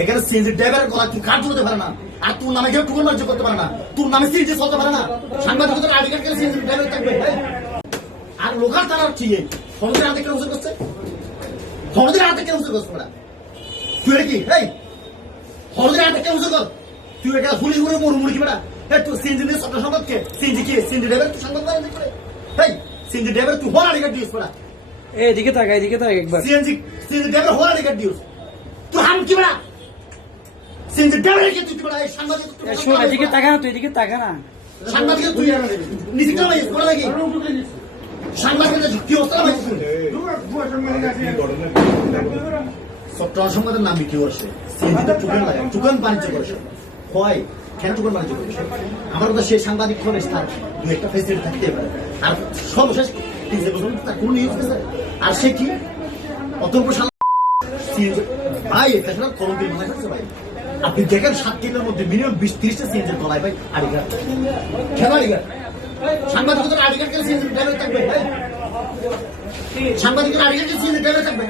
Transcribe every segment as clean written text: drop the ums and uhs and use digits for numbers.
এখানে সিএনজি ড্রাইভারের গলা তুই কাজ হতে পারে না, আর তোর নামে কেউ টুকুর মার্জ করতে পারে না, তোর নামে সিএনজি চলতে পারে না, সাংবাদিকতার আইডি কার্ড সিএনজি ড্রাইভার থাকবে। আর লোকাল তারা ঠিক সমাজের হাতে কেউ উচিত করছে, সমাজের হাতে কেউ উচিত করছে না। তুই কি এই সমাজের হাতে কেউ উচিত কর, তুই এটা পুলিশ করে মুড়ি কি বেড়া। তুই সিএনজি দিয়ে সব সংবাদকে সিএনজি কি সিএনজি ড্রাইভার তুই সংবাদ করে এই সিএনজি ড্রাইভার তুই হল আইডি কার্ড দিস পড়া। এদিকে তাকা একবার। সিএনজি ড্রাইভার হল আইডি কার্ড দিস তুই হাম কি বেড়া। সিএনজি ড্রাইভার কি তুই বেড়া এই সাংবাদিক শোন এদিকে তাকা না, তুই এদিকে তাকা না। সাংবাদিক তুই নিজে কেন ভাই করে লাগি সাংবাদিকদের কি অবস্থা ভাই। চট্টগ্রাম সংবাদের নাম কি করছে সিএনজিতে টুকান লাগে, টুকান বাণিজ্য করেছে হয় কেন টুকান বাণিজ্য করেছে। আমার কথা সেই সাংবাদিক খবর তার দু একটা ফেসিলিটি থাকতে পারে, আর সর্বশেষ 3 বছর তার কোন নিউজ পেয়েছে। আর সে কি অতর্ক ভাই এটা কলম দিয়ে মনে করছে ভাই। আপনি দেখেন 7 কিলোর মধ্যে মিনিমাম 20-30টা সিএনজির তলায় ভাই আড়িঘাট কেন আড়িঘাট। সাংবাদিকতার আড়িঘাট গেলে সিএনজি ড্রাইভার থাকবে ভাই, সাংবাদিকের আড়িঘাট গেলে সিএনজি ড্রাইভার থাকবে।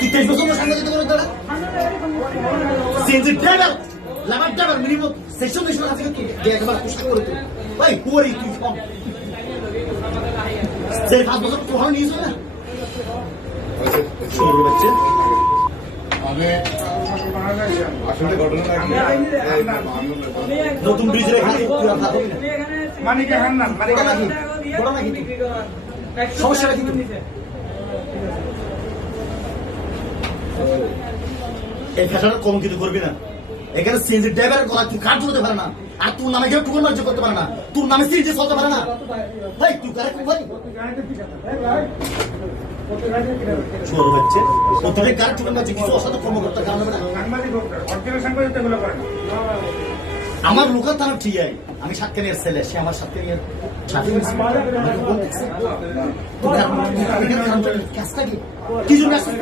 23 বছর সাংবাদিকতা করে তারা সিএনজি ড্রাইভার লাভার ড্রাইভার মিনিমাম সেশন আছে কিন্তু একবার পুষ্ট করে তো ভাই পুয়ারি তুই কম সেই 5 বছর কখনো নিয়ে যাবে না শুরু হচ্ছে। আমি আসলে ঘটনা নতুন ব্রিজের এখানে মানিকে হান্নান মানিকে নাকি বড় নাকি সমস্যাটা কিন্তু এই ফ্যাশনের কলঙ্কিত করবি না। এখানে সিএনজি ড্রাইভারের গলা তুই কাজ হতে পারে না, আর তোর নামে কেউ টুকুর মার্জ করতে পারে না, তোর নামে সিএনজি চলতে পারে না ভাই। তুই কারেক্ট ভাই শুরু হচ্ছে প্রতিটা গাড়ি টুকুর মার্জ কিছু অসাধু কর্মকর্তার কারণে আমার লোকাল তারা ঠিক আছে। আমি সাতকানিয়ার ছেলে, সে আমার সাতকানিয়ার সাথে কাজটা কি কি জন্য আসছে।